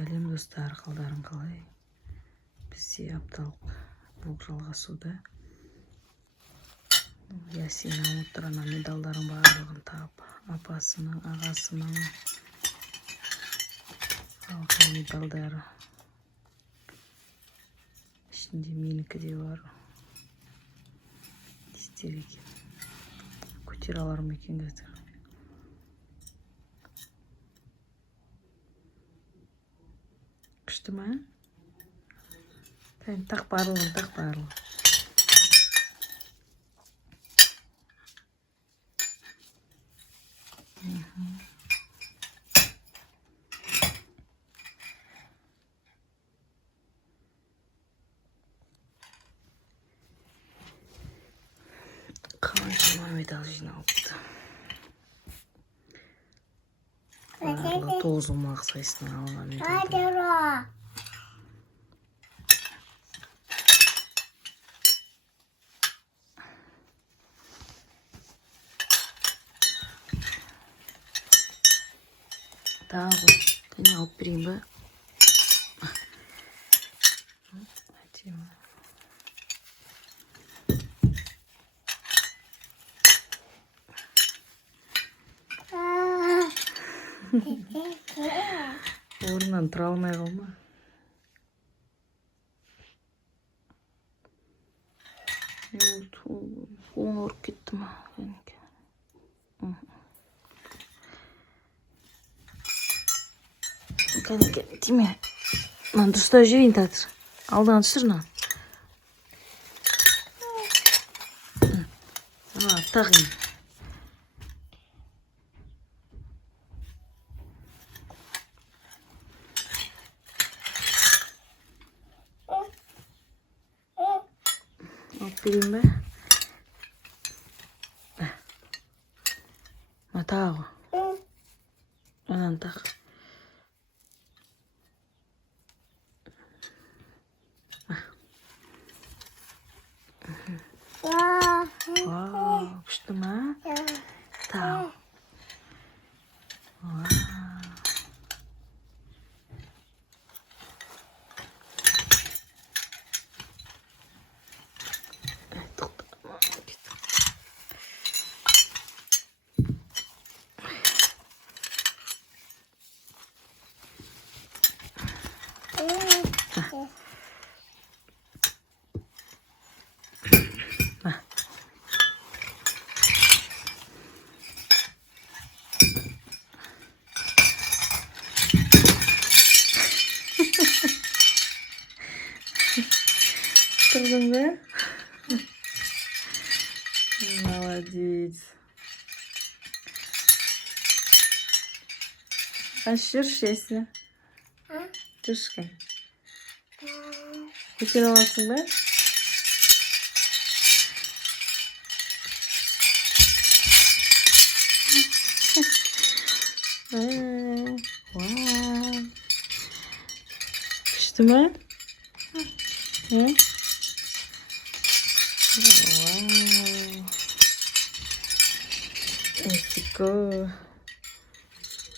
Сәлем достар, қалдарың қалай? Бізде апталық блог жалғасуда. Ясина отырана медалдарын барлығын тап. Апасының, ағасының алған медалдары. Ішінде менікі де бар. Дестер екен. Көтер аларым екен қазір. Күшті ма? Так барлығын, так барлығын. Қаншама медал жиналыпты. Барлығы 9 омақ сайысынан алған медалдар. Тағы кәне алып берейін ба? Орнынан тұра алмай қалма. Қолың ауырып кетті ма? Кәне, тиме. Мынаны дұрыстап жіберейін тәтір. Алдыған түсір мынаны. Тағын. Алып берейін бе? Тағы. Ананы тағы. Вау, күшті ма? Тағы. Тұрдың бе? Молодец. Жүрші есіне? Жүрші. Көтер аласың ба? Күшті ма?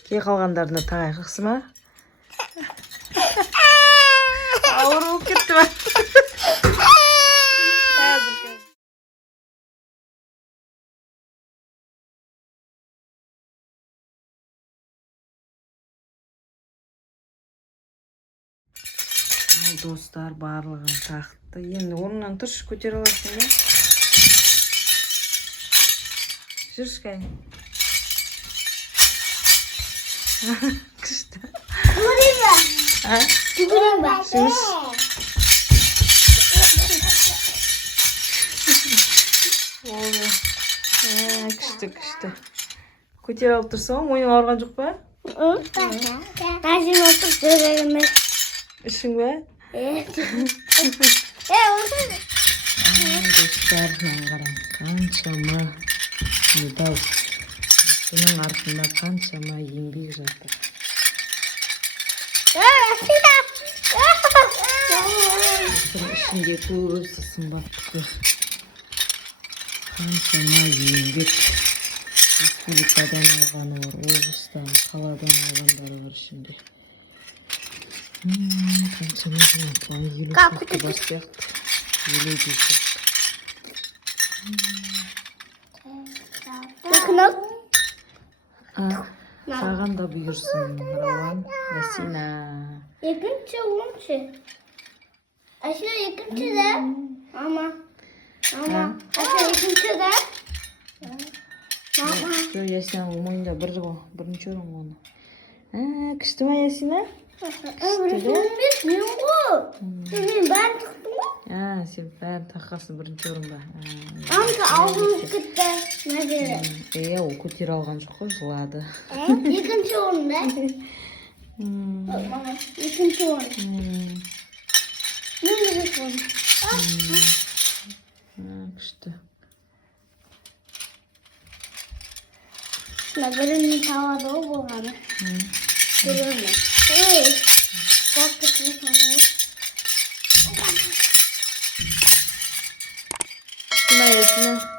Кей қалғандарына тағай қықсы ма? Ауыр болып кетті ма? Ал достар барлығын тақты. Енді орнынан тұршы көтер аласың ба? Жүрші кәне. Күшті. Жүгірейін ба? Жүгірейін ба? Жүрш. Күшті. Көтер алып тұрсың, мойның ауырған жоқ па? Әжім отырып жүрегіме. Ішің ба? Достар, қараң, қаншама медал. Бұның артында қаншама еңбек жатыр. Ішінде көбісі сымбатты. Қаншама еңбек. Республикадан алғаны бар, облыстан, қаладан алғандары бар ішінде. Qancha mehnat, елу Как сыныпта бар сияқты. Елуде сияқты. Bakın. Саған да бұйырсын, Рауан, Ясина. Екінші оншы. Аşı екінші де. Мама. Мама. Аşı екінші де. Мама. Жоқ, Ясинаның мойнында бір ғой, бірінші орын оны. Күшті ма, Ясина? Мен ғой. Мен бәрін тұқтым ғой. Сен бәрін таққасың бірінші орында. Амка алдымыз кетті. Нәзері. Ол көтер алған жоқ қой, жылады. Екінші орында. Мама, екінші орын. Мен бірінші орын. Күшті. Бірінің тавады ғой болғаны. Görüyorum. Hey. Bak kısmı sana. Şuna Ясина.